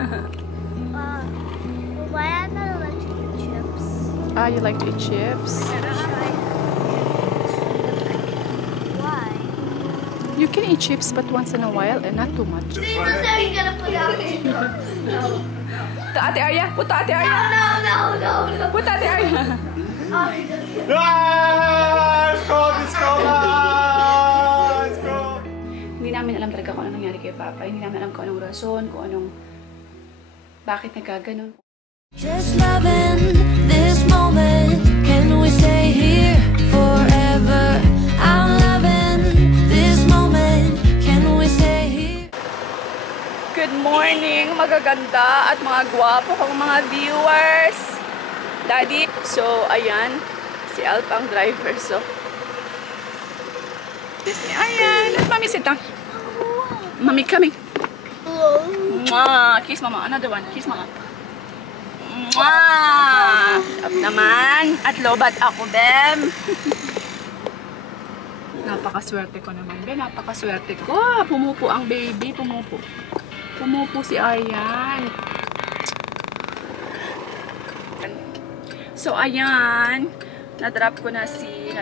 Why I not like to eat chips? Ah, you like to eat chips? Why? You can eat chips, but once in a while and not too much. See, but now you're gonna put out Ate Arya! Punta Ate Arya! No. Punta Ate Arya! Let's go! Hindi namin alam talaga kung ano nangyari kay Papa. Hindi namin alam kung anong rason, kung anong... Bakit nagkaganon. Just loving this moment. Can we stay here forever? I'm loving this moment. Can we stay here? Good morning, magaganda at mga gwapo kong mga viewers. Daddy, so ayan, si Alpa ang driver, so. Ayan, at Mami sitang. Mami coming. Mwah! Kiss mama, another one, kiss mama. Mwah! Up naman, at lobat ako, Bem. Napakaswerte ko naman, Bem, napakaswerte ko. Pumupo ang baby, pumupo. Pumupo si Aryan. So, ayan. Na-drop ko na si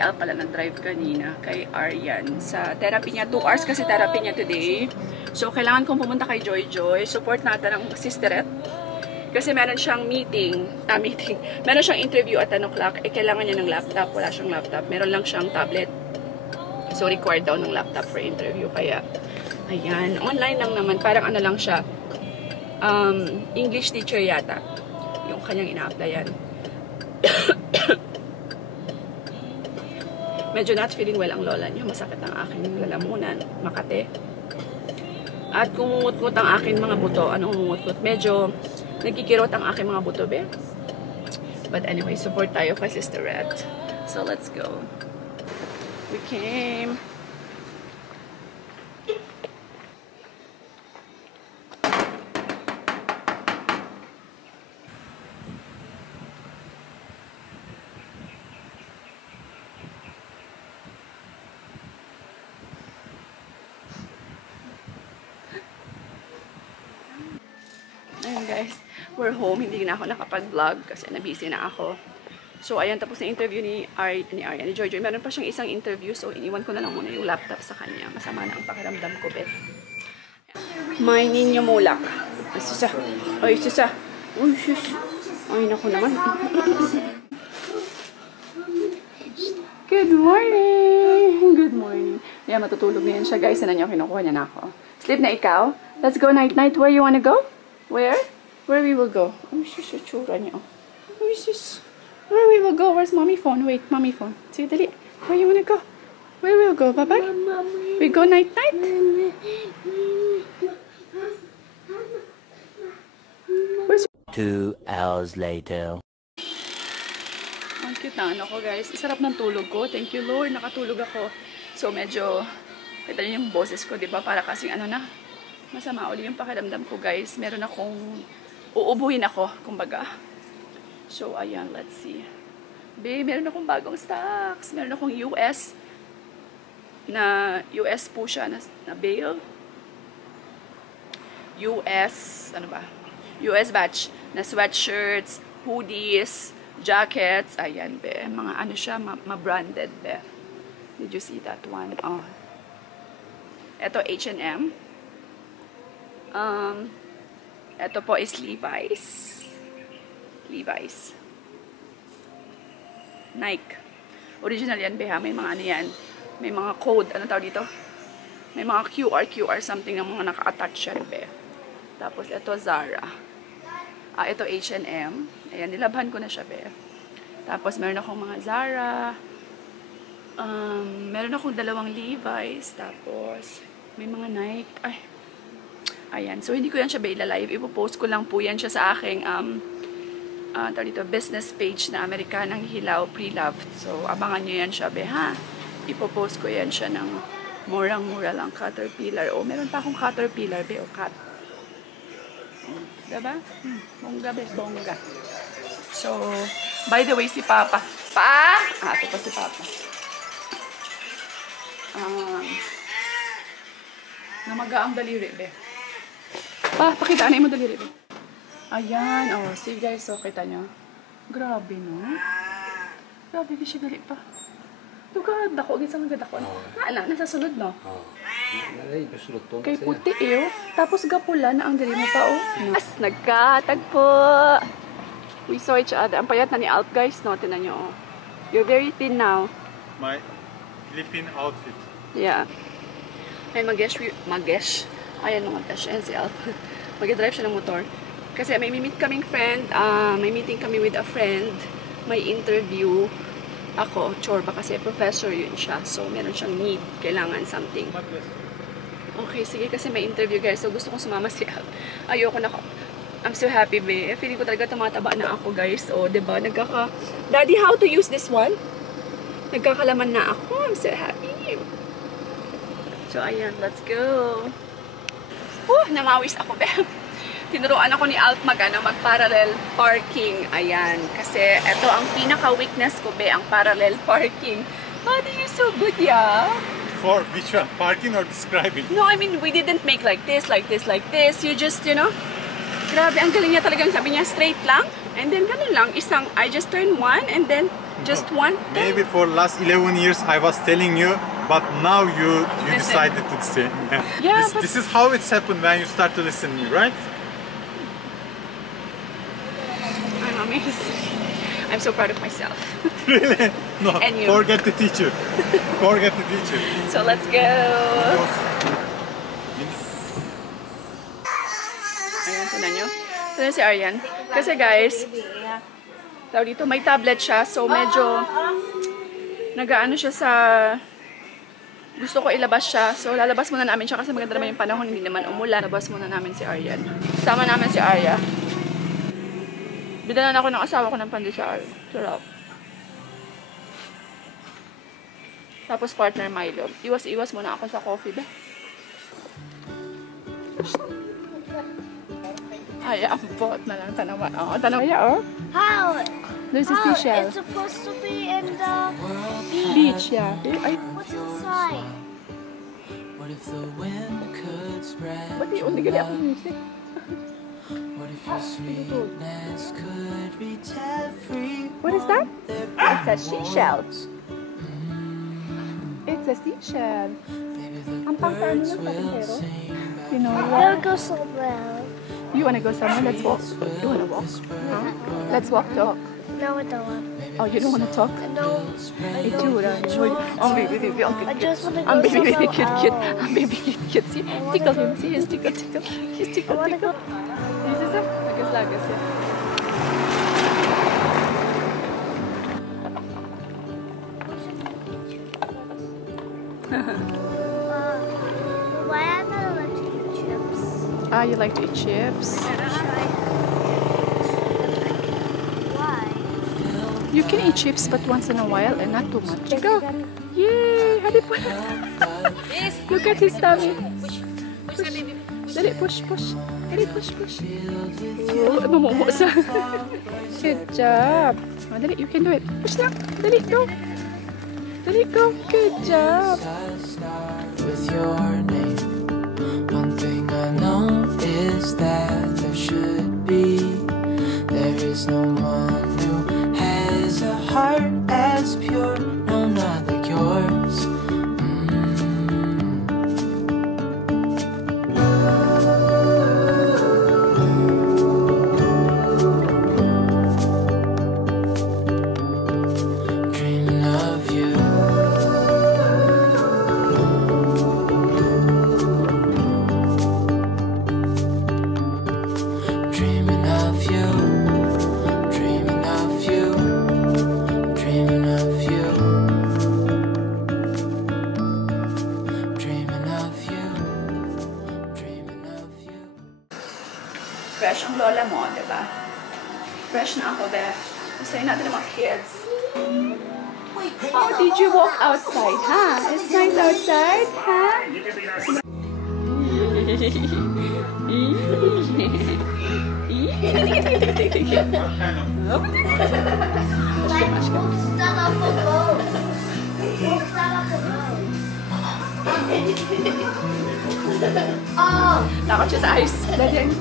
Al pala nag-drive kanina kay Aryan. Sa therapy niya, 2 hours kasi therapy niya today. So, kailangan kong pumunta kay Joy Joy. Support natin ang sisterette. Kasi meron siyang meeting. Meron siyang interview at 10 o'clock. Eh, kailangan niya ng laptop. Wala siyang laptop. Meron lang siyang tablet. So, required daw ng laptop for interview. Kaya, ayan. Online lang naman. Parang ano lang siya. English teacher yata. Yung kanyang ina-applyan. Medyo not feeling well ang lola niyo. Masakit ang aking lalamunan. Makate. At kumungut-ngut ang aking mga buto. Anong kumungut-ngut? Medyo nagkikirot ang aking mga buto, be. But anyway, support tayo kay Sister Red. So, let's go. We came. Ayan guys, we're home. Hindi na ako nakapag-vlog kasi nabusy na ako. So ayan, tapos na interview ni Joy Joy. Meron pa siyang isang interview, so iniwan ko na lang muna yung laptop sa kanya. Masama na ang pakiramdam ko, bet. May ninyo mulak. Ay, susa. Ay, susa. Uy, sus. Ay, naku naman. Good morning! Good morning. Ayan, matutulog na yan siya, guys. Sana niyo kinukuha niya na ako. Sleep na ikaw? Let's go night-night. Where you wanna go? Where? Where we will go? Oh, sus, tsura niyo. Oh, sus. Where we will go? Where's mommy phone? Wait, mommy phone. Sige, dali. Where you wanna go? Where we will go? Bye-bye? We go night-night? 2 hours later. Ang cute na ano ko, guys. Sarap ng tulog ko. Thank you, Lord. Nakatulog ako. So, medyo, kita niyo yung boses ko, di ba? Para kasing ano na, masama ulit yung pakiramdam ko, guys. Meron akong, uubuhin ako, kumbaga. So, ayan, let's see. Babe, meron akong bagong stocks. Meron akong US po siya na bail. US, ano ba? US batch na sweatshirts, hoodies, jackets. Ayan, be. Mga ano siya, ma-branded, be. Did you see that one? Oh. Ito, H&M. Ito po is Levi's. Nike. Original yan, beha. May mga ano yan. May mga code. Ano tawag dito? May mga QR something na mga naka-attach yan, be. Tapos, ito Zara. Ito H&M. Ayan, nilabhan ko na siya, be. Tapos, meron akong mga Zara. Meron akong 2 Levi's. Tapos, may mga Nike. Ay. Ayan. So, hindi ko yan siya be ilalive. Ipopost ko lang po yan siya sa aking dito, business page na Amerikanang Hilaw Pre-Loved. So, abangan nyo yan siya, be, ha? Ipopost ko yan siya ng murang-mura lang. Caterpillar. O, meron pa akong Caterpillar, be, o cat. Diba? Bongga, be, bongga. So, by the way, si Papa. Ito pa si Papa. Namaga ang daliri, be. Pakitaan na mo dali rin. Ayan, oh. See guys, so kita nyo. Grabe, no? Grabe, di siya dali pa. Tugad, dako. Gisa mga dako. Nasa sunod, no? Kay puti, eh, oh. Tapos gapula na ang dali mo pa, oh. Mas, nagkatagpo. We saw each other. Ang payat na ni Alp, guys, no? Tinan nyo, oh. You're very thin now. My Philippine outfit. Yeah. Ay, mag-gesh. Ayan mga gesh. Ayan si Alp. Mag-drive siya ng motor. Kasi may meet kaming friend. May meeting kami with a friend. May interview. Ako, chorba kasi professor yun siya. So, meron siyang need. Kailangan something. Okay, sige kasi may interview guys. So, gusto kong sumama si Alp. Ayoko na. I'm so happy, be. Feeling ko talaga tumataba na ako, guys. O, diba? Daddy, how to use this one? Nagkakalaman na ako. I'm so happy. So, ayan. Let's go. Namawis ako, be. Tinuruan ako ni Alp mag-parallel parking. Ayan. Kasi, ito ang pinaka-weakness ko, be. Ang parallel parking. Daddy, you're so good, yeah? For which one? Parking or describing? No, I mean, we didn't make like this, like this, like this. You just, you know, grabe, ang galing niya talagang sabi niya, straight lang. And then, ganun lang. I just turn one and then just one. Maybe for last 11 years I was telling you, but now you decided to say. Yeah, this is how it's happened when you start to listen to me, right? I'm amazed. I'm so proud of myself. Really? No, And you. forget the teacher. Forget the teacher. So, let's go. Ayan, tinan nyo. Tinan si Aryan. Kasi guys, tawag dito, may tablet siya. So, medyo nag-ano siya sa gusto ko ilabas siya. So, lalabas muna namin siya kasi maganda naman yung panahon. Hindi naman umulan. Labas muna namin si Aryan. Sama namin si Arya. Bidalan ako ng asawa ko ng pandesal. Sarap. Tapos partner Milo. Iwas-iwas muna ako sa coffee ba? Ay, ambot na lang. Tanawa. Oo, tanawa ya, oh. How? There's a seashell. It's supposed to be in the Beach, yeah. Ay, what's inside? What if the wind could spread? ba't di undi gali ako music? What if your sweetness could reach every? What is that? It's a seashell. It's a seashell. Maybe the Ang pangkano birds ng will patintero. sing back. You know We'll what? go somewhere. You wanna go somewhere? Let's walk. You wanna walk? Huh? Let's walk, talk. No, I don't want. Oh, you don't wanna talk? No, I Ito, don't. oh, baby, ang I cute. just want to go Ang baby, somewhere baby, cute. else. Ang baby, cute. See, tickle him. See, he's tickle. He's I tickle. want to go. This is him. Lagas, yeah. Why are there electric chips? Ah, you like to eat chips? Why? You can eat chips, but once in a while and not too much. Go. Yay! Hadi po. Look at his tummy. Push. Dali, push. Dali, push. Oh, mamumuo sa. Good job. Oh, dali, you can do it. Push lang. Dali, go. Good job. With your name, one thing I know is that there should be. There is no one who has a heart as pure, no, not like yours. Dreaming of you. Dreaming of you, dreaming of you, dreaming of you, dreaming of you, dreaming of you. Fresh ang lola mo, diba? Fresh na ako, be. Masaya natin ang mga kids. Oh, did you walk outside, huh? It's nice outside, huh? Like, we'll start off a boat. We'll start off a boat. Oh! Takot siya sa ice. Dali, ano?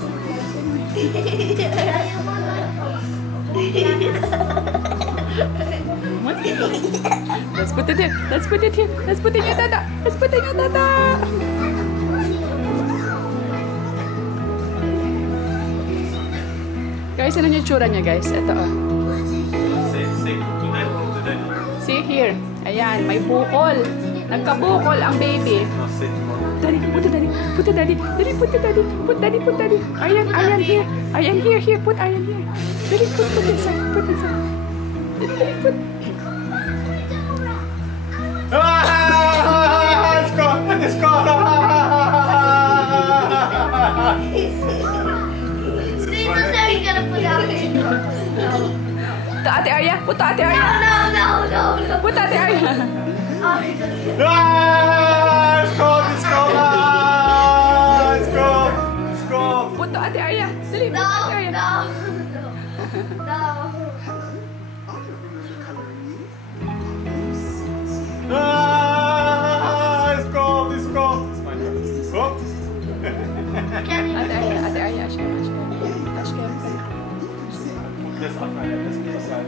Let's put it in. Let's put it here. Let's put in your tata. Let's put in your tata. Guys, ano yung tsura niya, guys? Ito, oh. Say to daddy. See here. Ayan, may bukol. Nagkabukol ang baby. No, say tomorrow. Daddy, put the daddy. Put the daddy. Daddy, put the daddy. Put daddy, put daddy. Ayan here. Ayan here. Put ayan here. Daddy, put inside. Put inside. Daddy, put. Ah! Let's go! Let's go! Steve was there, he's gonna put out his To Ate Arya. Put to Ate Arya. No. Put to Ate Arya. Oh, he doesn't. Ah! Let's go! Let's go! Ah! Let's go! Let's go! Put to Ate Arya. Dali, put to Ate Arya. No. Ah! Let's go! Let's go! It's my turn. Go! Ate Arya. Aşkım. Let's up my head. Let's go aside.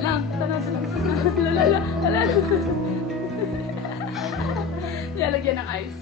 Lang, tanong sila. Lalagyan ng ice.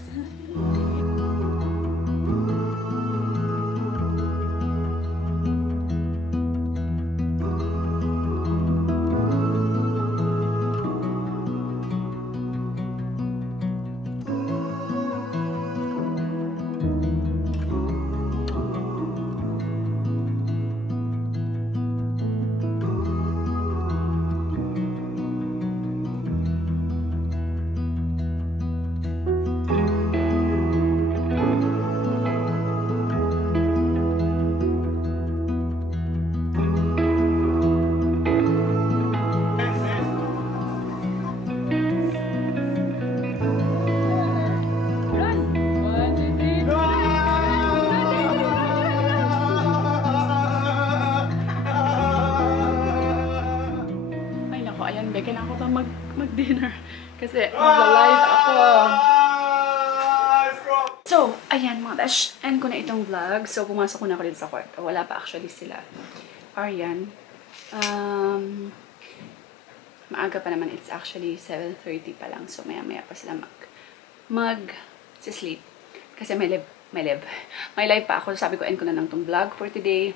Kailangan ko pa mag-dinner kasi mag-live ako. So, ayan mga besh, end ko na itong vlog. So, pumasok ko na ako dito sa kwarto. Wala pa actually sila. Aryan. Maaga pa naman. It's actually 7:30 pa lang. So, maya-maya pa sila mag-sleep. Kasi may live pa ako. Sabi ko, end ko na lang itong vlog for today.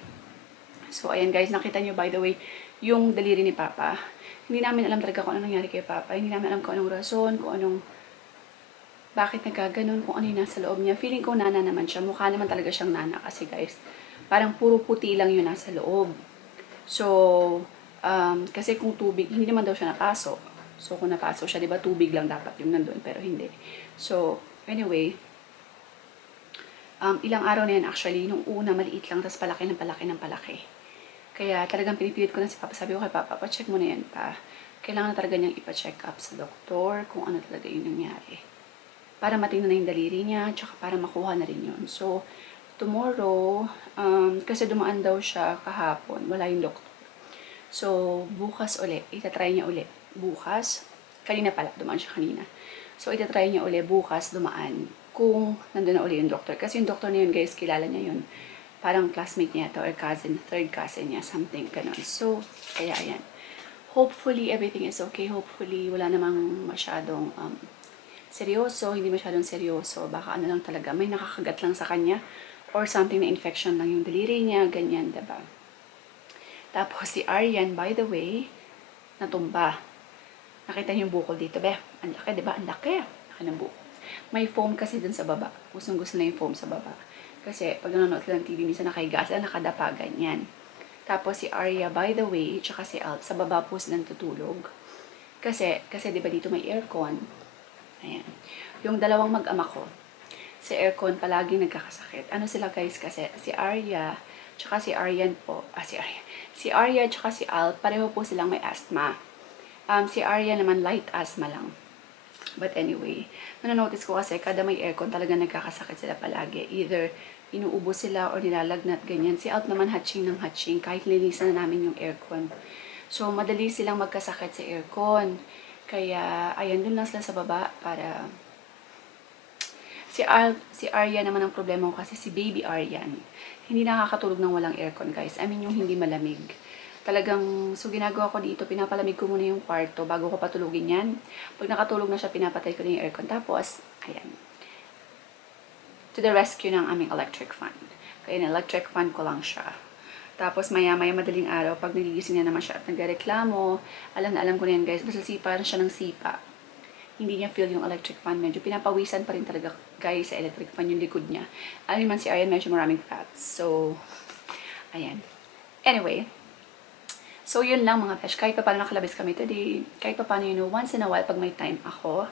So, ayan guys, nakita nyo by the way, yung daliri ni Papa. Hindi namin alam talaga kung ano nangyari kay Papa. Hindi namin alam kung anong rason, kung anong bakit nagkaganon, kung ano yung nasa loob niya. Feeling ko nana naman siya. Mukha naman talaga siyang nana kasi guys, parang puro puti lang yung nasa loob. So, kasi kung tubig, hindi naman daw siya napaso. So, kung napaso siya, di ba tubig lang dapat yung nandun, pero hindi. So, anyway, ilang araw na yan actually, nung una maliit lang, tapos palaki ng palaki. Kaya talagang pinipilit ko na si Papa. Sabi ko kay Papa, pa-check mo na yan pa. Kailangan na talaga niyang ipa-check up sa doktor kung ano talaga yung nangyari. Para matingnan na yung daliri niya, tsaka para makuha na rin yun. So, tomorrow, kasi dumaan daw siya kahapon, wala yung doktor. So, bukas ulit, itatry niya ulit. Bukas, kanina pala, dumaan siya kanina. So, itatry niya ulit, bukas dumaan kung nandun na ulit yung doktor. Kasi yung doktor na yun, guys, kilala niya yun. Parang classmate niya to or cousin, third cousin niya, something ganun. So, kaya ayan. Hopefully, everything is okay. Hopefully, wala namang masyadong seryoso, hindi masyadong seryoso. Baka ano lang talaga, may nakakagat lang sa kanya or something na infection lang yung daliri niya, ganyan, diba? Tapos, si Aryan, by the way, natumba. Nakita niyo yung bukol dito, be? Ang laki, diba? Ang laki. Laki ng bukol. May foam kasi dun sa baba. Gustong-gusto na yung foam sa baba. Kasi pag nanonood sila ng TV, minsan nakahiga sila, nakadapa, ganyan. Tapos si Arya, by the way, tsaka si Alt, sa baba po silang tutulog. Kasi diba dito may aircon. Ayan. Yung dalawang mag-ama ko, si aircon palaging nagkakasakit. Ano sila guys, kasi si Arya, tsaka si Aryan po, si Arya tsaka si Alt, pareho po silang may asthma. Si Arya naman light asthma lang. But anyway, nanonotice ko kasi kada may aircon talaga nagkakasakit sila palagi. Either inuubo sila or nilalagnat, ganyan. Si Alp naman hatching ng hatching kahit linisan na namin yung aircon. So, madali silang magkasakit sa aircon. Kaya, ayan, dun lang sila sa baba para... Si Aryan naman ang problema ko kasi si baby Aryan. Hindi nakakatulog ng walang aircon, guys. I mean, yung hindi malamig. Talagang, so ginagawa ko dito, pinapalamig ko muna yung kwarto bago ko patulugin yan. Pag nakatulog na siya, pinapatay ko na yung aircon. Tapos, ayan. To the rescue ng aming electric fan. Kaya na-electric fan ko lang siya. Tapos, maya-maya madaling araw, pag nagigising na naman siya at nagreklamo, alam na alam ko na yan, guys. Basta sipa na siya ng sipa. Hindi niya feel yung electric fan. Medyo pinapawisan pa rin talaga, guys, sa electric fan yung likod niya. Alam naman si Aryan, medyo maraming fats. So, ayan. Anyway, so, yun lang mga besh. Kahit pa paano nakalabas kami today, kahit pa paano, you know, once in a while, pag may time ako,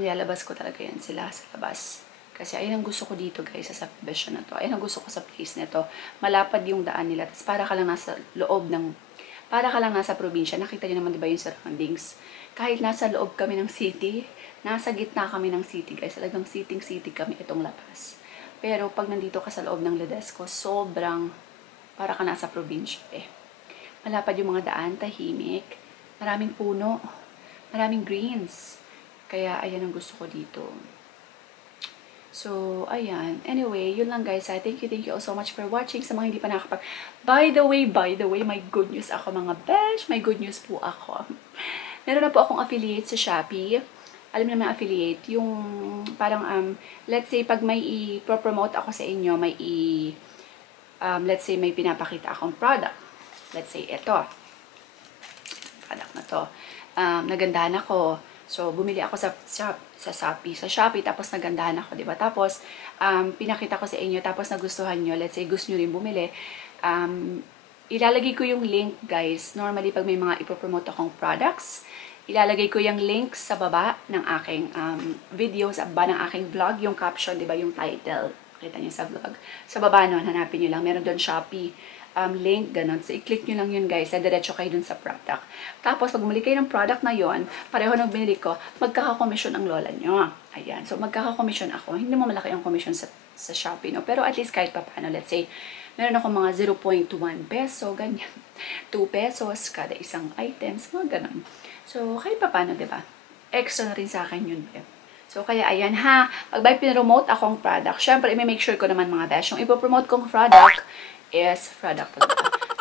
nilalabas ko talaga yan sila sa labas. Kasi ayun ang gusto ko dito, guys, sa subdivision na to. Ayun ang gusto ko sa place na to. Malapad yung daan nila. Tapos para ka lang nasa loob ng, para ka lang nasa probinsya. Nakita niyo naman, di ba, yung surroundings. Kahit nasa loob kami ng city, nasa gitna kami ng city, guys. Talagang city kami itong labas. Pero pag nandito ka sa loob ng Ledesco, sobrang para ka nasa probinsya, eh. Malapad yung mga daan, tahimik, maraming puno, maraming greens. Kaya, ayan ang gusto ko dito. So, ayan. Anyway, yun lang, guys. Thank you all so much for watching. Sa mga hindi pa nakakapag... By the way, may good news ako, mga besh. May good news po ako. Meron na po akong affiliate sa Shopee. Alam niyo naman affiliate, yung parang, let's say, pag may i-promote ako sa inyo, may let's say, may pinapakita akong product. Let's say, ito. Product na to. Nagandahan ako. So, bumili ako sa Shopee, tapos nagandahan ako, diba? Tapos, pinakita ko sa inyo, tapos nagustuhan nyo. Let's say, gusto nyo rin bumili. Ilalagay ko yung link, guys. Normally, pag may mga ipopromote akong products, ilalagay ko yung link sa baba ng aking video, sa baba ng aking vlog, yung caption, diba? Yung title. Kita nyo sa vlog. Sa baba nun, hanapin nyo lang. Meron doon Shopee link, ganun. So, i-click nyo lang yun, guys. Diretso kayo dun sa product. Tapos, pag bumili kayo ng product na yon, pareho nang binili ko, magkaka-commission ang lola nyo. Ayan. So, magkaka-commission ako. Hindi mo malaki ang commission sa Shopee, no? Pero at least kahit pa paano, let's say, meron ako mga 0.1 peso, ganyan. 2 pesos kada isang items, mga ganun. So, kahit pa paano, diba? Extra na rin sa akin yun, eh. So, kaya ayan ha, pag may pinromote akong product, syempre, i-make sure ko naman mga besh, yung ipopromote kong product is product.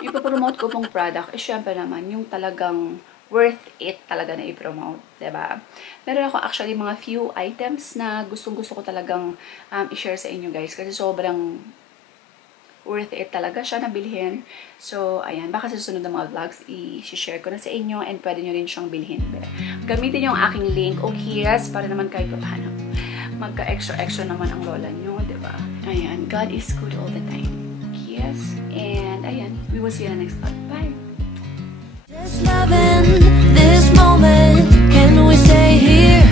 Yung ipopromote ko pong product is syempre naman, yung talagang worth it talaga na i-promote, diba? Meron ako actually mga few items na gustong-gusto ko talagang i-share sa inyo, guys, kasi sobrang worth it talaga siya na bilhin. So, ayan, baka sa susunod na mga vlogs, i-share ko na sa inyo and pwede nyo rin siyang bilhin. Gamitin yung aking link o yes, para naman kahit pa paano. Magka-extra naman ang lola nyo, diba? Ayan, God is good all the time. Yes, and ayan, we will see you in the next vlog. Bye! Just loving this moment. Can we stay here